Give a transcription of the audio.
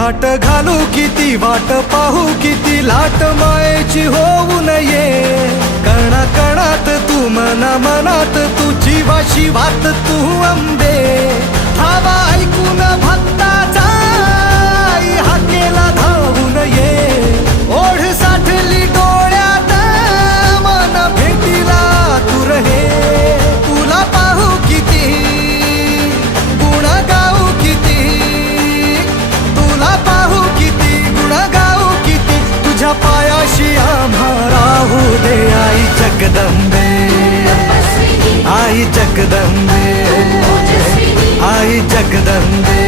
घाट घालू किती वाट पाहू किती लाट मायेची होऊ नये कणा कणात तू मना मनात तू जीवाशी वात तू अंबे धावा ऐकून भक्ताचा आई हाकेला धावून ये ओढ साठली डोळ्यात मन भेटीला तू रहे तुला पाहू किती गुण गाऊ किती तुला पाहू किती गुण गाऊ किती तुझ्या पायाशी आम्हा राहू दे आई जगदंबे आई जगदंबे आई जगदंबे